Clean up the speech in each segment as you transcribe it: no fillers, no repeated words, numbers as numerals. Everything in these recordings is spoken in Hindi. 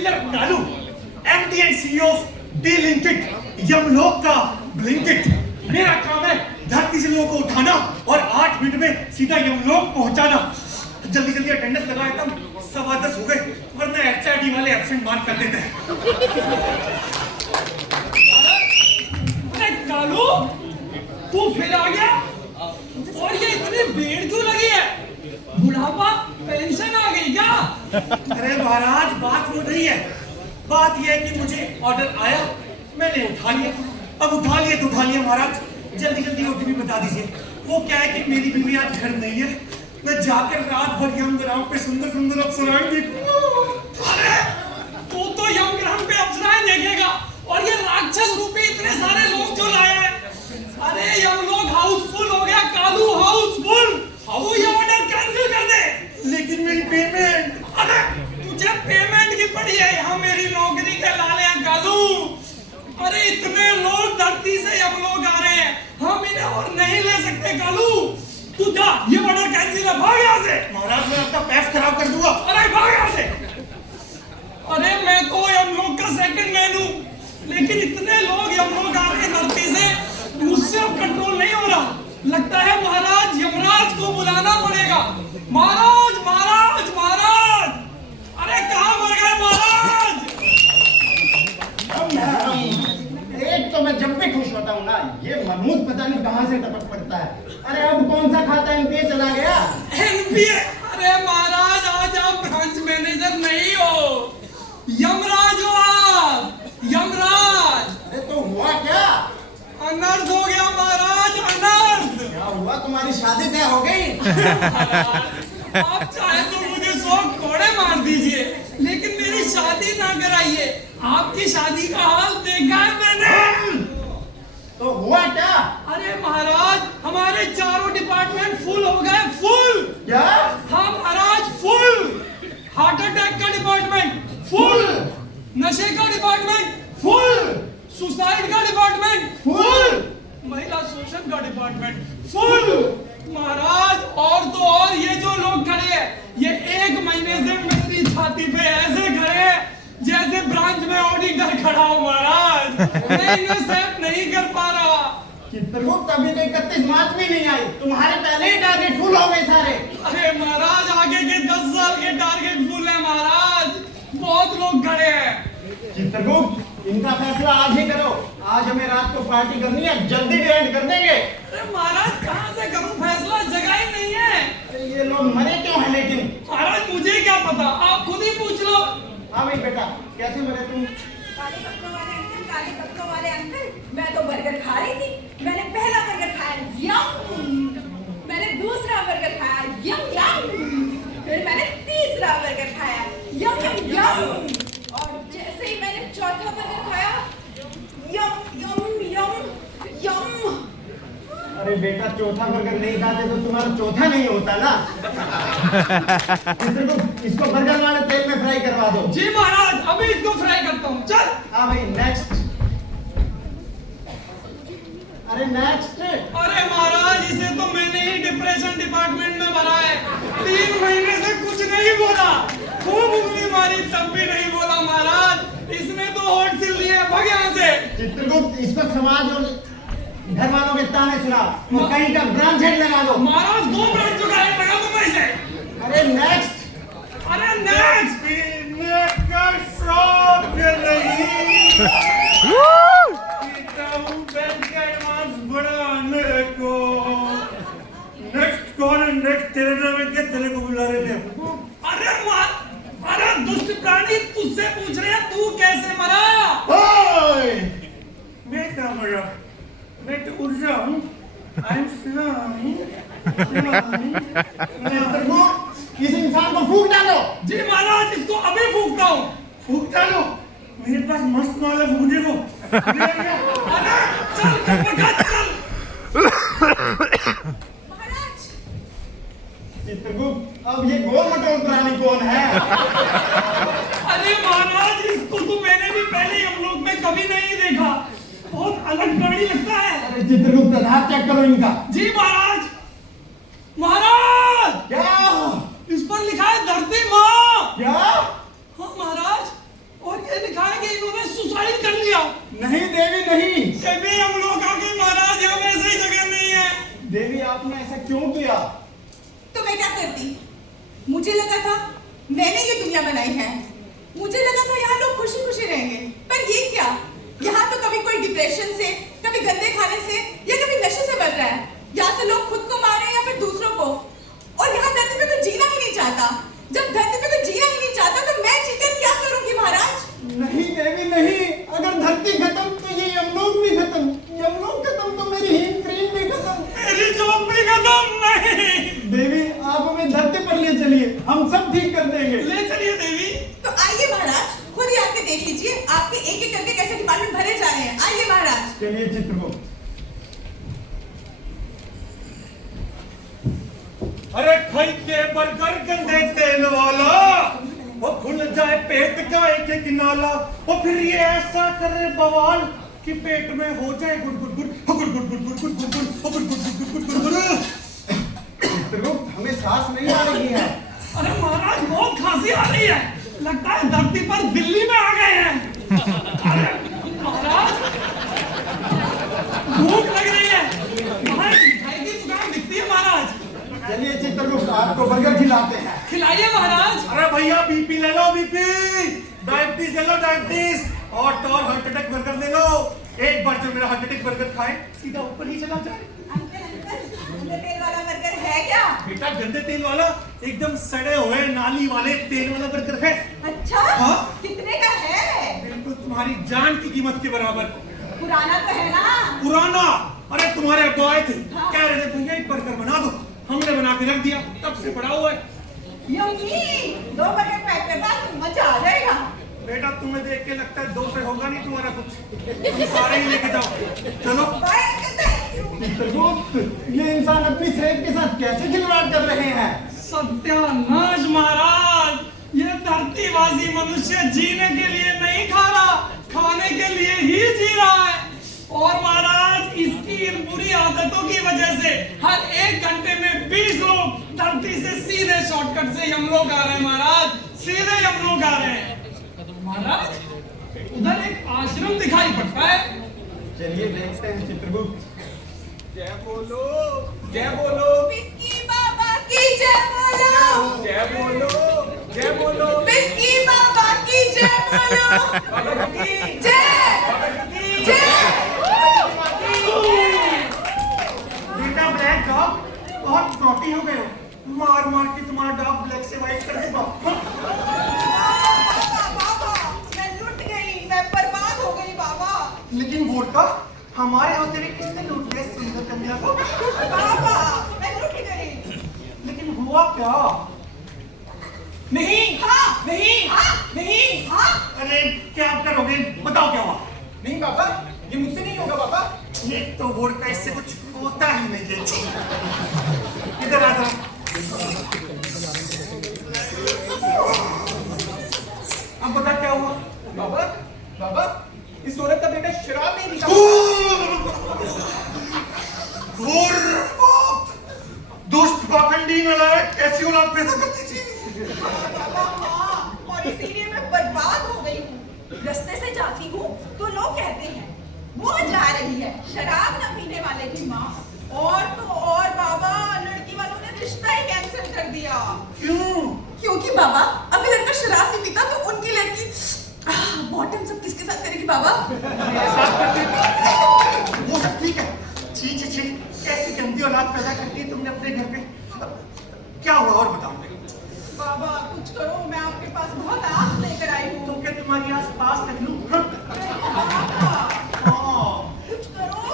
Killer Kalu, MD and CEO of D-Linkit, यमलोक का ब्लिंकिट। मेरा काम है धरती से लोगों को उठाना और 8 मिनट में सीधा यमलोक पहुंचाना। जल्दी जल्दी अटेंडेंस लगाए तब 10:15 हो गए, वरना HRD वाले एब्सेंट मार्क कर देते हैं। अरे कालू, तू फिर आ गया? और ये इतनी भीड़ क्यों लगी है? बुढ़ापा पेंशन आ गई क्या? अरे महाराज, बात वो नहीं है। बात यह है कि मुझे ऑर्डर आया, मैंने उठा लिया। अब उठा लिया तो उठा लिया महाराज। जल्दी जल्दी ओटीपी बता दीजिए। वो क्या है कि मेरी बीवी आज घर नहीं है, मैं जाकर रात भर यमग्राम पे सुंदर सुंदर अप्सराएं देखूंगा। अरे तू तो यमग्रह पे अप्सराएं देखेगा, और ये राक्षस रूपी इतने सारे लोग जो लाए हैं। अरे यमलोक हाउसफुल हो गया कालू, हाउसफुल। अब ये ऑर्डर कैंसिल कर दे। लेकिन मेरी पेमेंट। अरे तुझे पेमेंट की पड़ी है, यहाँ मेरी नौकरी के लाले हैं कालू। अरे इतने लोग धरती से यमलोक आ रहे हैं, हम इन्हें और नहीं ले सकते कालू। तू जा, ये ऑर्डर कैंसिल है, भाग यहाँ से। महाराज मैं आपका पैस खराब कर दूंगा। अरे भाग यहाँ से। अरे मैं तो यमलोक का सेकंड मैन हूँ, लेकिन इतने लोग यमलोक आ रहे हैं धरती से, मुझसे अब कंट्रोल नहीं हो रहा। लगता है महाराज यमराज को बुलाना पड़ेगा। महाराज महाराज महाराज, अरे कहाँ मर गए महाराज? एक तो मैं जब भी खुश होता हूँ ना, ये महमूद पता नहीं कहाँ से टपक पड़ता है। अरे अब कौन सा खाता एनपीए चला गया? एनपीए? अरे महाराज आज आप ब्रांच मैनेजर नहीं हो, यमराज हो आप, यमराज। अरे तो हुआ क्या? अनर्थ हो गया महाराज, अनर्थ। क्या हुआ? तुम्हारी शादी तय हो गई? आप चाहे तो मुझे 100 कोड़े मार दीजिए, लेकिन मेरी शादी ना कराइए। आपकी शादी का हाल देखा है मैंने। तो हुआ क्या? अरे महाराज हमारे चारों डिपार्टमेंट फुल हो गए, फुल। क्या? हाँ महाराज फुल। हार्ट अटैक का डिपार्टमेंट फुल, नशे का डिपार्टमेंट फुल, सुसाइड का डिपार्टमेंट फुल, महिला शोषण का डिपार्टमेंट फुल। महाराज और तो और ये जो लोग खड़े हैं, ये 1 महीने से मेरी छाती पे ऐसे खड़े हैं जैसे ब्रांच में ऑडिटर खड़ा हो महाराज। मैं इन्हें सेव नहीं कर पा रहा। चित्रगुप्त अभी तो 31 मार्च भी नहीं आई, तुम्हारे पहले ही टारगेट फुल हो गए सारे। अरे महाराज आगे के 10 साल के टारगेट फुल है महाराज, बहुत लोग खड़े हैं। चित्रगुप्त इनका फैसला आज ही करो। आज हमें रात को पार्टी करनी है, जल्दी डिसाइड कर देंगे। अरे महाराज कहाँ से करूं फैसला, जगह ही नहीं है। अरे ये लोग मरे क्यों हैं लेकिन? महाराज मुझे क्या पता, आप खुद ही पूछ लो। हाँ भाई बेटा, कैसे मरे तुम? काले कपड़ों वाले अंकल, काले कपड़ों वाले अंकल, मैं तो बर्गर खा रही थी। मैंने पहला बर्गर खाया, यम। मैंने दूसरा बर्गर खाया, यम यम। फिर मैंने तीसरा बर्गर खाया, यम यम यम। और जैसे ही मैंने चौथा बर्गर खाया, यम यम यम यम। अरे बेटा, चौथा बर्गर नहीं खाते तो तुम्हारा चौथा नहीं होता ना। इसको बर्गर वाले तेल में फ्राई करवा दो। जी महाराज, अभी इसको फ्राई करता हूँ। चल। हाँ भाई नेक्स्ट। अरे नेक्स्ट। अरे महाराज इसे तो मैंने ही डिप्रेशन डिपार्टमेंट में भरा है। 3 महीने से कुछ नहीं बोला, खूब उंगली मारी तब भी नहीं बोला महाराज। इसने तो होठ सिल लिए, भाग यहाँ से। चित्रगुप्त इसको समाज और घर वालों के ताने सुना और कहीं का ब्रांच हेड लगा दो। महाराज 2 ब्रांचों का हेड लगा दूंगा इसे। अरे नेक्स्ट। अरे नेक्स्ट। पीने का शौक नहीं, पीता हूँ बैंक का एडवांस बढ़ाने को। नेक्स्ट कौन है? नेक्स्ट तेरे नाम है क्या? तेरे को बुला रहे थे। अरे दुष्ट प्राणी, तुझसे पूछ रहे हैं तू कैसे मरा? ओए! मैं क्या मरा? मैं तो ऊर्जा हूँ। I'm flying, इस इंसान को फूंक डालो। जी महाराज, इसको अभी फूंकता हूँ। फूंक डालो। मेरे पास मस्त माल है फूकने को। अरे चल चल। महाराज चित्रगुप्त, अब ये गोल मटोल प्राणी कौन है? अरे महाराज इसको तो मैंने भी पहले यमलोक में कभी नहीं देखा, बहुत अलग प्राणी लगता है। अरे चित्रगुप्त, आधार चेक करो इनका। जी महाराज। महाराज क्या? इस पर लिखा है धरती माँ। क्या? हाँ महाराज, मुझे लगा था मैंने ये दुनिया बनाई है, मुझे लगा था यहाँ लोग खुशी खुशी रहेंगे, पर ये क्या, यहाँ तो कभी कोई डिप्रेशन से, कभी गंदे खाने से या कभी नशे से मर रहा है, या तो लोग खुद को मार रहे हैं या फिर दूसरों को। और यहाँ धरती पे कोई जीना ही नहीं चाहता। जब धरती पे कोई जीना ही नहीं चाहता तो मैं जीकर क्या करूंगी महाराज? नहीं देवी नहीं, अगर धरती खत्म तो ये यमलोक भी खत्म, यमलोक खत्म तो मेरी हीन क्रीम भी खत्म, मेरी जॉब भी खत्म। नहीं देवी आप हमें धरती पर ले चलिए, हम सब ठीक कर देंगे। ले चलिए देवी। तो आइए महाराज, खुद ही आके देख लीजिए आपके एक एक करके कैसे डिपार्टमेंट भरे जा रहे हैं। आइए महाराज। चलिए चित्रगुप्त। अरे खाई के बर्गर गंदे तेल वाला, वो खुल जाए पेट का एक एक नाला, वो फिर ये ऐसा करे बवाल कि पेट में हो जाए गुड़ गुड़ गुड़ गुड़ गुड़ गुड़ गुड़ गुड़ गुड़ गुड़ गुड़ गुड़ गुड़ गुड़ गुड़। चित्रगुप्त हमें सांस नहीं आ रही है। अरे महाराज बहुत खांसी आ रही है, लगता है धरती पर दिल्ली में आ गए हैं। अरे महाराज भूख लग रही है, मिठाई की दुकान दिखती है महाराज। चलिए चित्रगुप्त आपको बर्गर खिलाते हैं। खिलाइए महाराज। अरे भैया बीपी ले लो, बीपी, डायबिटीज ले लो, डायबिटीज, और तो और हार्ट अटैक बर्गर ले लो। एक बार जो मेरा हार्ट अटैक बर्गर खाए सीधा ऊपर ही चला जाए। अंकल अंकल, गंदे तेल वाला बर्गर है क्या? बेटा गंदे तेल वाला, एकदम सड़े हुए नाली वाले तेल वाला बर्गर है। अच्छा हाँ? कितने का है? बिल्कुल तुम्हारी जान की कीमत के बराबर। पुराना तो है ना? पुराना? अरे तुम्हारे अब्बा आए थे, हाँ। कह रहे थे भैया एक बर्गर बना दो, हमने बना के रख दिया, तब से पड़ा हुआ है। यम्मी, 2 बर्गर पैक करना तो मजा आ जाएगा। बेटा तुम्हें देख के लगता है 2 से होगा नहीं तुम्हारा कुछ, तुम सारे ही लेके जाओ। चलो। Bye uncle, thank you. Chitragupta ये इंसान अपनी सेहत के साथ कैसे खिलवाड़ कर रहे हैं? सत्यानाश महाराज, ये धरतीवासी मनुष्य जीने के लिए नहीं खा रहा, खाने के लिए ही जी रहा है। और महाराज इसकी इन बुरी आदतों की वजह से हर 1 घंटे में 20 लोग धरती से सीधे शॉर्टकट से यमलोक आ रहे हैं महाराज, सीधे यमलोक आ रहे हैं। महाराज उधर एक आश्रम दिखाई पड़ता है, चलिए देखते हैं चित्रगुप्त। जय बोलो, जय बोलो, विस्की बाबा की जय बोलो, जय बोलो, जय बोलो, विस्की बाबा की जय बोलो, जय जय। बेटा ब्लैक डॉग, बहुत फ्रॉटी हो गए हो, मार मार के तुम्हारा डॉग ब्लैक से व्हाइट कर दूंगा। बाबा, मैं लुट गई, मैं बर्बाद हो गई बाबा। लेकिन वोडका हमारे होते हुए किसने लूट लिया सुंदर कन्या को? बाबा, मैं लुट गई। लेकिन हुआ क्या? नहीं हाँ, नहीं हाँ, नहीं। हाँ, अरे क्या करोगे, बताओ क्या हुआ? नहीं बाबा, ये मुझसे नहीं होगा बाबा। ये तो वोडका, इससे कुछ होता ही नहीं है। इधर आ जाओ। अब बता क्या हुआ? बाबा, बाबा, इस औरत का बेटा शराब नहीं पीता। घोर बाप, दुष्ट पाखंडी नालायक, कैसी औलाद पैदा करती थी? बाबा, हाँ, और इसीलिए मैं बर्बाद हो गई हूँ। रास्ते से जाती हूँ तो लोग कहते हैं वो जा रही है शराब न पीने वाले की माँ। और तो और बाबा, लड़की वालों ने रिश्ता ही कैंसिल कर दिया। क्यों? क्योंकि बाबा अगर लड़का शराब नहीं पीता तो उनकी लड़की बॉटम सब किसके साथ करेगी बाबा? वो सब ठीक है, छी छी छी, कैसी गंदी औलाद पैदा करती है तुमने अपने घर पे। क्या हुआ और बताओ। बाबा कुछ करो, मैं आपके पास बहुत आस लेकर आई हूँ। तो क्या तुम्हारी आस पास रख लूं? बाबा, हाँ। कुछ करो।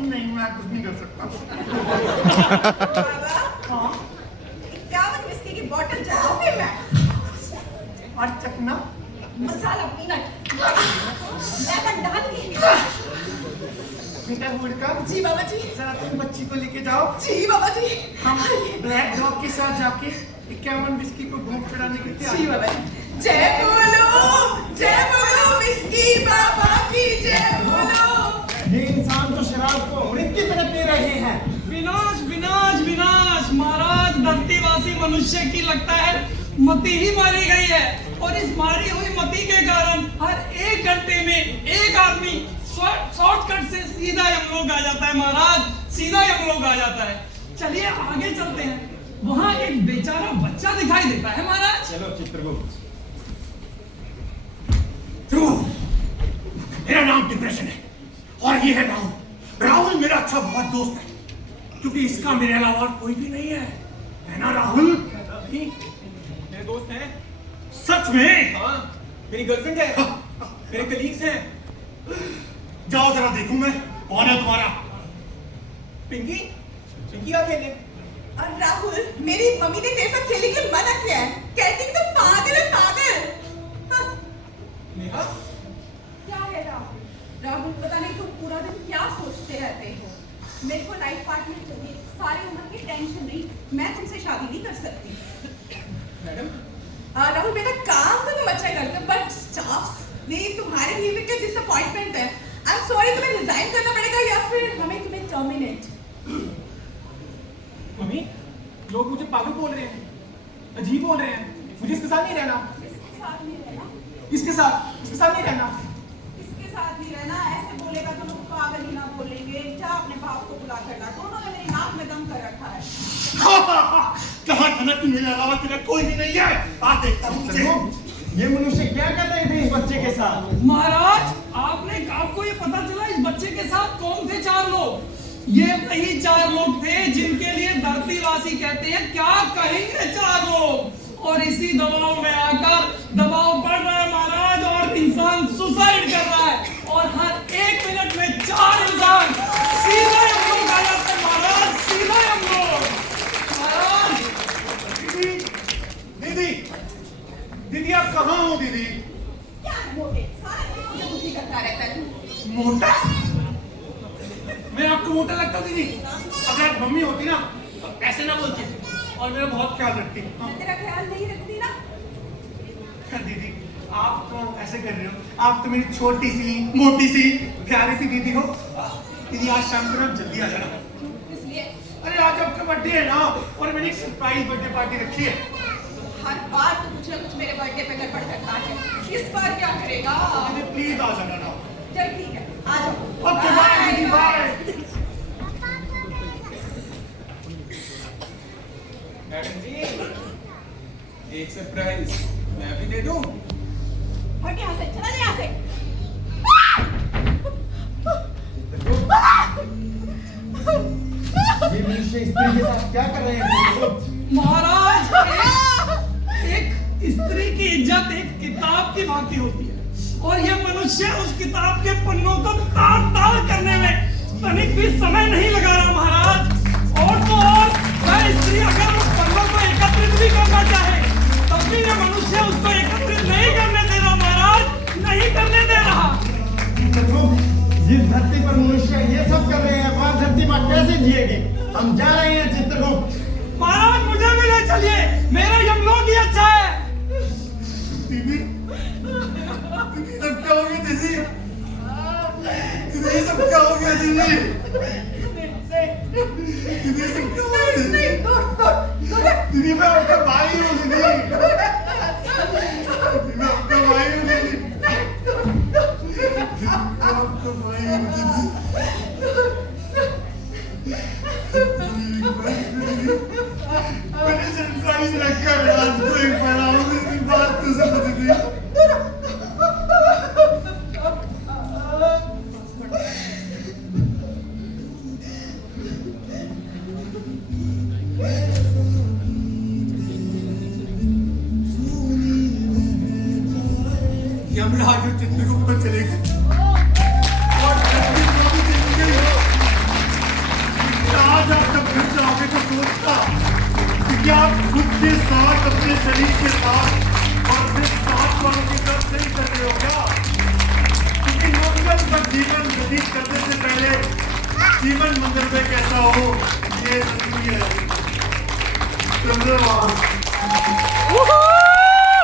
नहीं, मैं कुछ नहीं कर सकता। बाबा, हाँ। 51 विस्की की बोतल चलाओगे? मैं और चखना मसाला पीनट लेमन डाल के। बेटा वोडका, जी बाबा जी। जरा तुम बच्ची को लेके जाओ, जी बाबा जी। हम ब्लैक डॉग के साथ जाके 51 विस्की को भूख चढ़ाने के लिए जी बाबा जी। जय बोलो विस्की बाबा की जय बोलो। ये इंसान तो शराब को अमृत की तरह पी रहे हैं। विनाश विनाश विनाश महाराज, धरतीवासी मनुष्य की लगता है मति ही मारी गई है। और इस मारी हुई मति के कारण हर 1 घंटे में एक आदमी शॉर्टकट से सीधा यमलोक आ जाता है महाराज, सीधा यमलोक आ जाता है। चलिए आगे चलते हैं। वहां एक बेचारा बच्चा दिखाई देता है महाराज। चलो चित्रगुप्त। मेरा नाम डिप्रेशन है और ये है राहुल। राहुल मेरा अच्छा बहुत दोस्त है क्योंकि इसका मेरे अलावा कोई भी नहीं है ना राहुल? अभी मेरे दोस्त हैं। सच में? हाँ, मेरी गर्लफ्रेंड है, मेरे कलीग्स हैं। जाओ जरा देखूं मैं कौन है तुम्हारा। पिंकी, पिंकी क्या खेले? और राहुल, मेरी मम्मी ने तेरे साथ खेलने के लिए मना किया है, कहती है तुम पागल है पागल। हाँ। नेहा, क्या है राहुल? राहुल पता नहीं तुम पूरा दिन क्या सोचते रहते हो। मेरे को लाइफ पार्टनर चाहिए, सारी उम्र की टेंशन नहीं, मैं तुमसे शादी नहीं कर सकती। मैडम। राहुल बेटा काम तो तुम अच्छा करते हो बट स्टाफ ने तुम्हारे बिहेवियर का डिसअपॉइंटमेंट है। आई एम सॉरी, तुम्हें रिजाइन करना पड़ेगा या फिर हमें तुम्हें टर्मिनेट। मम्मी, लोग मुझे पागल बोल रहे हैं, अजीब बोल रहे हैं। मुझे इसके साथ नहीं रहना। इसके साथ नहीं रहना, इसके साथ नहीं रहना। इसके साथ नहीं रहना, ऐसे बोलेगा तो लोग पागल ही ना बोलेंगे। जा अपने बाप को बुला कर ला, दोनों ने मेरी नाक में दम कर रखा है। कहा था ना कि मेरे अलावा तेरा कोई भी नहीं है। आ देखता हूँ तुझे। ये मनुष्य क्या कर रहे थे इस बच्चे के साथ? महाराज आपको ये पता चला इस बच्चे के साथ कौन थे 4 लोग? ये वही 4 लोग थे जिनके लिए धरतीवासी कहते हैं क्या कहेंगे 4 लोग। और इसी दबाव में आकर दबाव बढ़ रहा है महाराज और इंसान सुसाइड कर रहा है और हर 1 मिनट में 4 इंसान सीधा हम लोग आ जाते हैं महाराज, सीधा हम लोग। महाराज दीदी, दीदी आप कहाँ हो दीदी? क्या है मोटे, सारा दिन मुझे दुखी करता रहता है तू। मोटा? मैं आपको मोटा लगता हूँ दीदी? अगर मम्मी होती ना तो ऐसे ना बोलती और मेरा बहुत ख्याल रखती। मैं तेरा ख्याल नहीं रखती ना। दीदी आप तो ऐसे कर रहे हो, आप तो मेरी छोटी सी मोटी सी प्यारी सी दीदी हो। दीदी आज शाम को ना जल्दी आ जाना। इसलिए अरे आज आपका बर्थडे है ना और मैंने एक सरप्राइज बर्थडे पार्टी रखी है। हर बार तो कुछ ना कुछ मेरे बर्थडे पे गड़बड़ करता है, इस बार क्या करेगा? दीदी प्लीज आ जाना ना। चल ठीक है, आ जाओ। ओके बाय दीदी बाय। मैडम जी, एक सरप्राइज मैं भी दे दूं। हट यहाँ से, चला जा यहाँ से। ये मनुष्य स्त्री के साथ क्या कर रहे हैं? महाराज एक स्त्री की इज्जत एक किताब की भांति होती है और यह मनुष्य उस किताब के पन्नों को तार तार करने में तनिक भी समय नहीं लगा रहा महाराज। और तो और वह स्त्री अगर उस पन्नों को एकत्रित भी करना चाहे तब भी यह मनुष्य उसको एकत्रित नहीं करने दे रहा महाराज, नहीं करने दे रहा। जिस धरती पर मनुष्य ये सब कर रहे हैं वहां धरती पर कैसे जिएगी? हम जा रहे हैं चित्रगुप्त। महाराज मुझे भी ले चलिए, मेरा यमलोक ही अच्छा है। दीदी, दीदी सब क्या हो गया दीदी? दीदी सब क्या हो गया दीदी? दीदी सब क्या हो गया दीदी? दीदी मैं आपका भाई हूँ दीदी। दीदी मैं आपका भाई हूँ दीदी। दीदी मैं आपका भाई हूँ दीदी। मैंने सरप्राइज रखा है आज को एक